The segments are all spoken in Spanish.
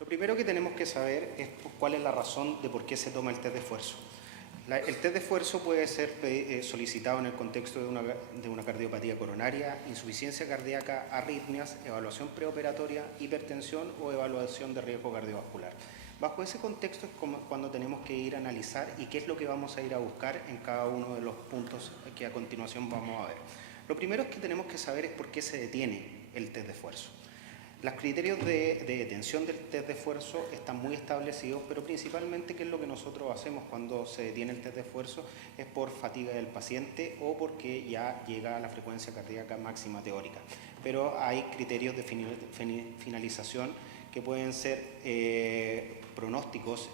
Lo primero que tenemos que saber es cuál es la razón de por qué se toma el test de esfuerzo. El test de esfuerzo puede ser solicitado en el contexto de una cardiopatía coronaria, insuficiencia cardíaca, arritmias, evaluación preoperatoria, hipertensión o evaluación de riesgo cardiovascular. Bajo ese contexto es cuando tenemos que ir a analizar y qué es lo que vamos a ir a buscar en cada uno de los puntos que a continuación vamos a ver. Lo primero que tenemos que saber es por qué se detiene el test de esfuerzo. Los criterios de detención del test de esfuerzo están muy establecidos, pero principalmente qué es lo que nosotros hacemos cuando se detiene el test de esfuerzo es por fatiga del paciente o porque ya llega a la frecuencia cardíaca máxima teórica. Pero hay criterios de finalización que pueden ser pronósticos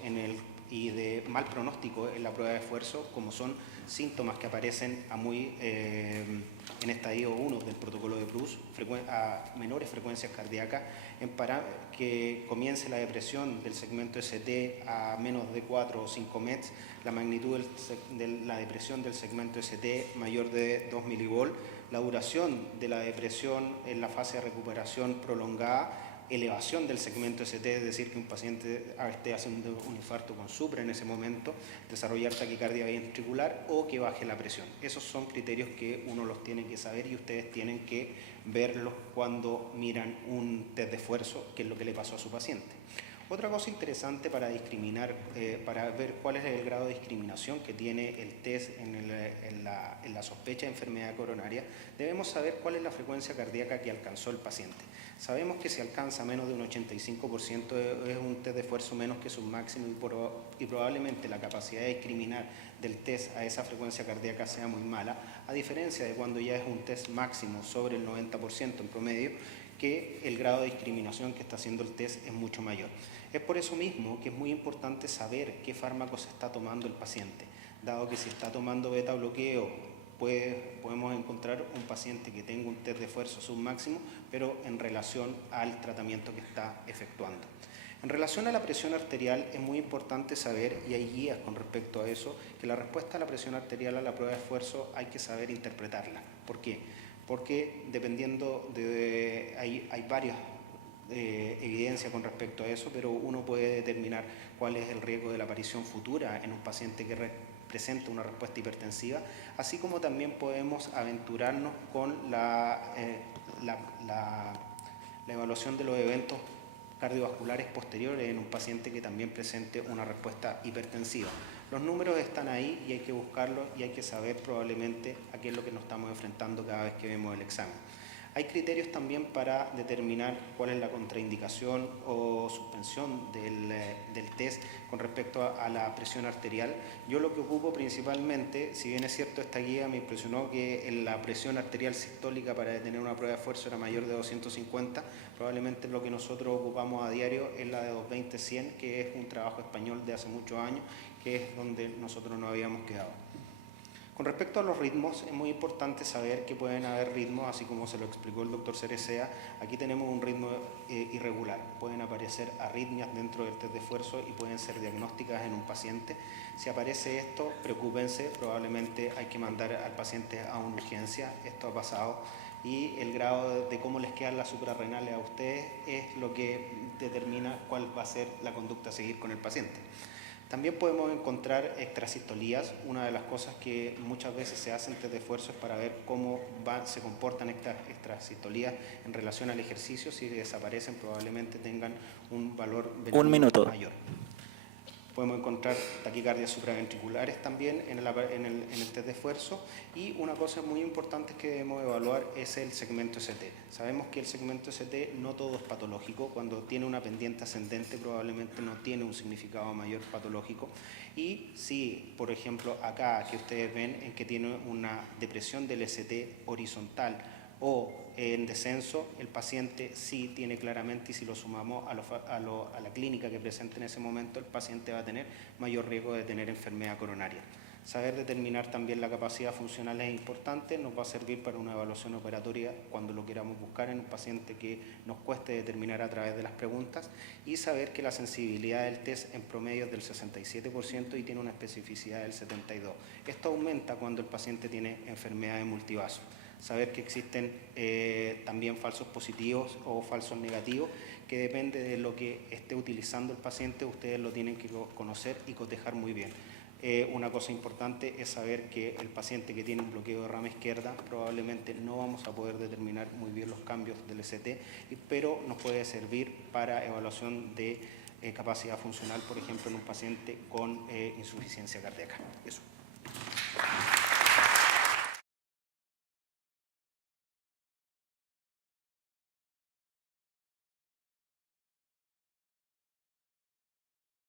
y de mal pronóstico en la prueba de esfuerzo, como son síntomas que aparecen en estadio 1 del protocolo de Bruce, a menores frecuencias cardíacas, que comience la depresión del segmento ST a menos de 4 o 5 METs, la magnitud de la depresión del segmento ST mayor de 2 mV, la duración de la depresión en la fase de recuperación prolongada, elevación del segmento ST, es decir, que un paciente esté haciendo un infarto con supra en ese momento, desarrollar taquicardia ventricular o que baje la presión. Esos son criterios que uno los tiene que saber y ustedes tienen que verlos cuando miran un test de esfuerzo, que es lo que le pasó a su paciente. Otra cosa interesante para discriminar, para ver cuál es el grado de discriminación que tiene el test en la sospecha de enfermedad coronaria, debemos saber cuál es la frecuencia cardíaca que alcanzó el paciente. Sabemos que si alcanza menos de un 85% es un test de esfuerzo menos que su máximo y probablemente la capacidad de discriminar del test a esa frecuencia cardíaca sea muy mala, a diferencia de cuando ya es un test máximo sobre el 90% en promedio, que el grado de discriminación que está haciendo el test es mucho mayor. Es por eso mismo que es muy importante saber qué fármacos está tomando el paciente, dado que si está tomando beta bloqueo, podemos encontrar un paciente que tenga un test de esfuerzo submáximo, pero en relación al tratamiento que está efectuando. En relación a la presión arterial es muy importante saber, y hay guías con respecto a eso, que la respuesta a la presión arterial a la prueba de esfuerzo hay que saber interpretarla. ¿Por qué? Porque dependiendo hay varias evidencias con respecto a eso, pero uno puede determinar cuál es el riesgo de la aparición futura en un paciente que presenta una respuesta hipertensiva, así como también podemos aventurarnos con la evaluación de los eventos cardiovasculares posteriores en un paciente que también presente una respuesta hipertensiva. Los números están ahí y hay que buscarlos y hay que saber probablemente a qué es lo que nos estamos enfrentando cada vez que vemos el examen. Hay criterios también para determinar cuál es la contraindicación o suspensión del test con respecto a la presión arterial. Yo lo que ocupo principalmente, si bien es cierto esta guía me impresionó que la presión arterial sistólica para detener una prueba de esfuerzo era mayor de 250, probablemente lo que nosotros ocupamos a diario es la de 220-100, que es un trabajo español de hace muchos años, que es donde nosotros nos habíamos quedado. Con respecto a los ritmos, es muy importante saber que pueden haber ritmos, así como se lo explicó el doctor Cerecea. Aquí tenemos un ritmo irregular. Pueden aparecer arritmias dentro del test de esfuerzo y pueden ser diagnósticas en un paciente. Si aparece esto, preocúpense, probablemente hay que mandar al paciente a una urgencia. Esto ha pasado y el grado de cómo les quedan las suprarrenales a ustedes es lo que determina cuál va a ser la conducta a seguir con el paciente. También podemos encontrar extrasistolías. Una de las cosas que muchas veces se hacen test de esfuerzo es para ver cómo se comportan estas extrasistolías en relación al ejercicio. Si desaparecen, probablemente tengan un valor ventricular mayor. Podemos encontrar taquicardias supraventriculares también en el test de esfuerzo. Y una cosa muy importante que debemos evaluar es el segmento ST. Sabemos que el segmento ST no todo es patológico. Cuando tiene una pendiente ascendente probablemente no tiene un significado mayor patológico. Y si, por ejemplo, acá que ustedes ven en que tiene una depresión del ST horizontal o en descenso, el paciente sí tiene claramente, y si lo sumamos a la clínica que presenta en ese momento, el paciente va a tener mayor riesgo de tener enfermedad coronaria. Saber determinar también la capacidad funcional es importante, nos va a servir para una evaluación operatoria cuando lo queramos buscar en un paciente que nos cueste determinar a través de las preguntas, y saber que la sensibilidad del test en promedio es del 67% y tiene una especificidad del 72%. Esto aumenta cuando el paciente tiene enfermedad de multivaso. saber que existen también falsos positivos o falsos negativos, que depende de lo que esté utilizando el paciente, ustedes lo tienen que conocer y cotejar muy bien. Una cosa importante es saber que el paciente que tiene un bloqueo de rama izquierda probablemente no vamos a poder determinar muy bien los cambios del ST, pero nos puede servir para evaluación de capacidad funcional, por ejemplo, en un paciente con insuficiencia cardíaca. Eso.